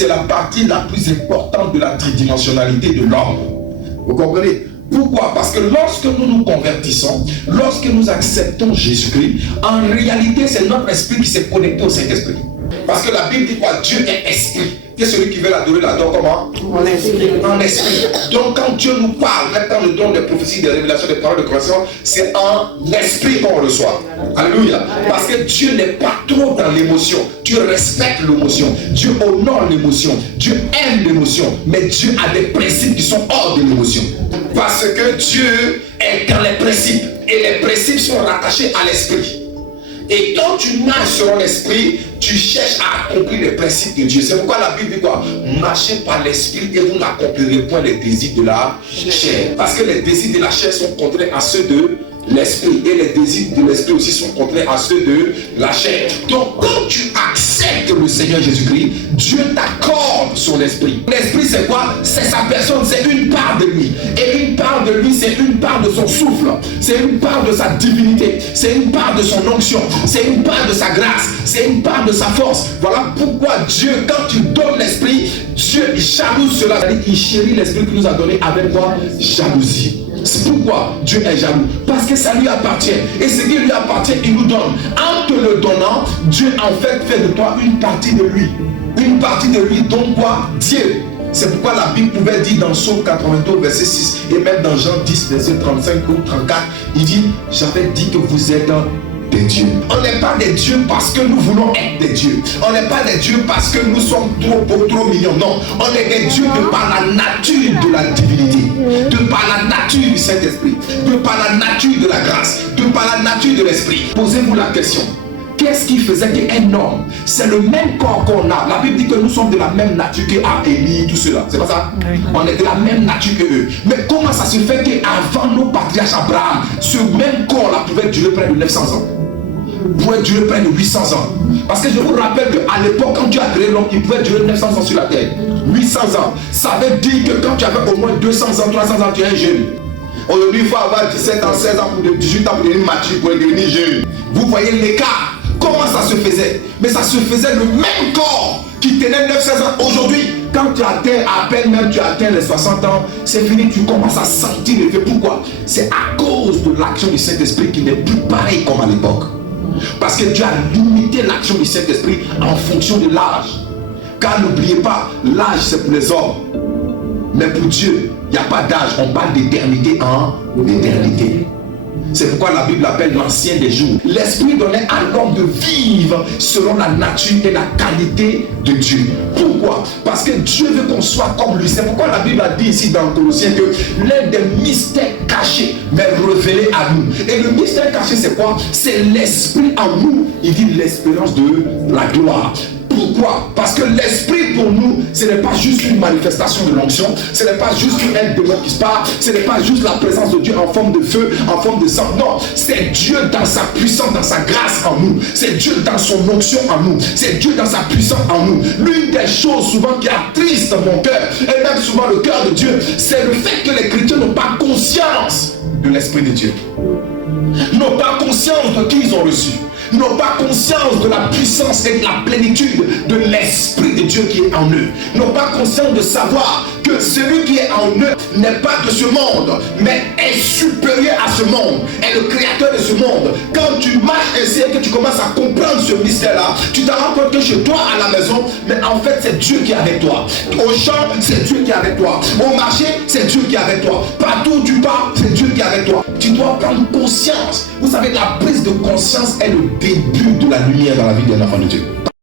c'est la partie la plus importante de la tridimensionnalité de l'homme. Vous comprenez? Pourquoi? Parce que lorsque nous nous convertissons, lorsque nous acceptons Jésus-Christ, en réalité, c'est notre esprit qui s'est connecté au Saint-Esprit. Parce que la Bible dit quoi? Dieu est esprit. Et celui qui veut l'adorer l'adore comment? En esprit. En esprit. Donc quand Dieu nous parle, même dans le don des prophéties, des révélations, des paroles de connaissance, c'est en esprit qu'on reçoit. Alléluia. Parce que Dieu n'est pas trop dans l'émotion. Dieu respecte l'émotion. Dieu honore l'émotion. Dieu aime l'émotion. Mais Dieu a des principes qui sont hors de l'émotion. Parce que Dieu est dans les principes. Et les principes sont rattachés à l'esprit. Et quand tu marches selon l'esprit, tu cherches à accomplir les principes de Dieu. C'est pourquoi la Bible dit quoi? Marchez par l'esprit et vous n'accomplirez point les désirs de la chair. Parce que les désirs de la chair sont contraires à ceux de l'esprit. Et les désirs de l'esprit aussi sont contraires à ceux de la chair. Donc quand tu acceptes le Seigneur Jésus-Christ, Dieu t'accorde son esprit. L'esprit c'est quoi? C'est sa personne, c'est une part de lui. Et une part de lui, c'est une part de son souffle. C'est une part de sa divinité. C'est une part de son onction. C'est une part de sa grâce. C'est une part de sa force. Voilà pourquoi Dieu, quand tu donnes l'esprit, Dieu il jalouse cela. Il chérit l'esprit qu'il nous a donné avec quoi? Jalousie. C'est pourquoi Dieu est jaloux. Parce que ça lui appartient. Et ce qui lui appartient, il nous donne. En te le donnant, Dieu en fait de toi une partie de lui. Une partie de lui, donc quoi? Dieu. C'est pourquoi la Bible pouvait dire dans Psaume 82, verset 6, et même dans Jean 10, verset 35 ou 34, il dit, j'avais dit que vous êtes des dieux. On n'est pas des dieux parce que nous voulons être des dieux. On n'est pas des dieux parce que nous sommes trop beaux, trop mignons. Non, on est des dieux de par la nature de la divinité, de par la nature du Saint-Esprit, de par la nature de la grâce, de par la nature de l'Esprit. Posez-vous la question. Qu'est-ce qui faisait qu'un homme, c'est le même corps qu'on a. La Bible dit que nous sommes de la même nature qu'Élie, tout cela. C'est pas ça? On est de la même nature qu'eux. Mais comment ça se fait qu'avant nos patriarches Abraham, ce même corps-là pouvait durer près de 900 ans? Pouvait durer près de 800 ans. Parce que je vous rappelle qu'à l'époque, quand Dieu a créé l'homme, il pouvait durer 900 ans sur la terre. 800 ans. Ça veut dire que quand tu avais au moins 200 ans, 300 ans, tu es un jeune. Aujourd'hui, il faut avoir 17 ans, 16 ans, 18 ans pour devenir mature, pour devenir jeune. Vous voyez l'écart. Comment ça se faisait? Mais ça se faisait le même corps qui tenait 900 ans. Aujourd'hui, quand tu atteins à peine même tu atteins les 60 ans, c'est fini, tu commences à sentir l'effet. Pourquoi? C'est à cause de l'action du Saint-Esprit qui n'est plus pareil comme à l'époque. Parce que Dieu a limité l'action du Saint-Esprit en fonction de l'âge. Car n'oubliez pas, l'âge c'est pour les hommes. Mais pour Dieu, il n'y a pas d'âge, on parle d'éternité en éternité. C'est pourquoi la Bible appelle l'ancien des jours. L'Esprit donnait à l'homme de vivre selon la nature et la qualité de Dieu. Pourquoi? Parce que Dieu veut qu'on soit comme lui. C'est pourquoi la Bible a dit ici dans Colossiens que l'un des mystères cachés, mais révélés à nous. Et le mystère caché, c'est quoi? C'est l'Esprit en nous. Il dit l'espérance de la gloire. Pourquoi? Parce que l'esprit pour nous, ce n'est pas juste une manifestation de l'onction, ce n'est pas juste un démon qui se parle, ce n'est pas juste la présence de Dieu en forme de feu, en forme de sang. Non, c'est Dieu dans sa puissance, dans sa grâce en nous. C'est Dieu dans son onction en nous. C'est Dieu dans sa puissance en nous. L'une des choses souvent qui attriste mon cœur, et même souvent le cœur de Dieu, c'est le fait que les chrétiens n'ont pas conscience de l'esprit de Dieu. N'ont pas conscience de qui ils ont reçu. N'ont pas conscience de la puissance et de la plénitude de l'Esprit de Dieu qui est en eux. N'ont pas conscience de savoir que celui qui est en eux n'est pas de ce monde, mais est supérieur à ce monde, est le créateur de ce monde. Quand tu marches ainsi et que tu commences à comprendre ce mystère-là, tu te rends compte que chez toi à la maison, mais en fait c'est Dieu qui est avec toi. Au champ, c'est Dieu qui est avec toi. Au marché, c'est Dieu qui est avec toi. Partout où tu pars, c'est Dieu qui est avec toi. Tu dois prendre conscience. Vous savez, la prise de conscience est le début de la lumière dans la vie d'un enfant de Dieu.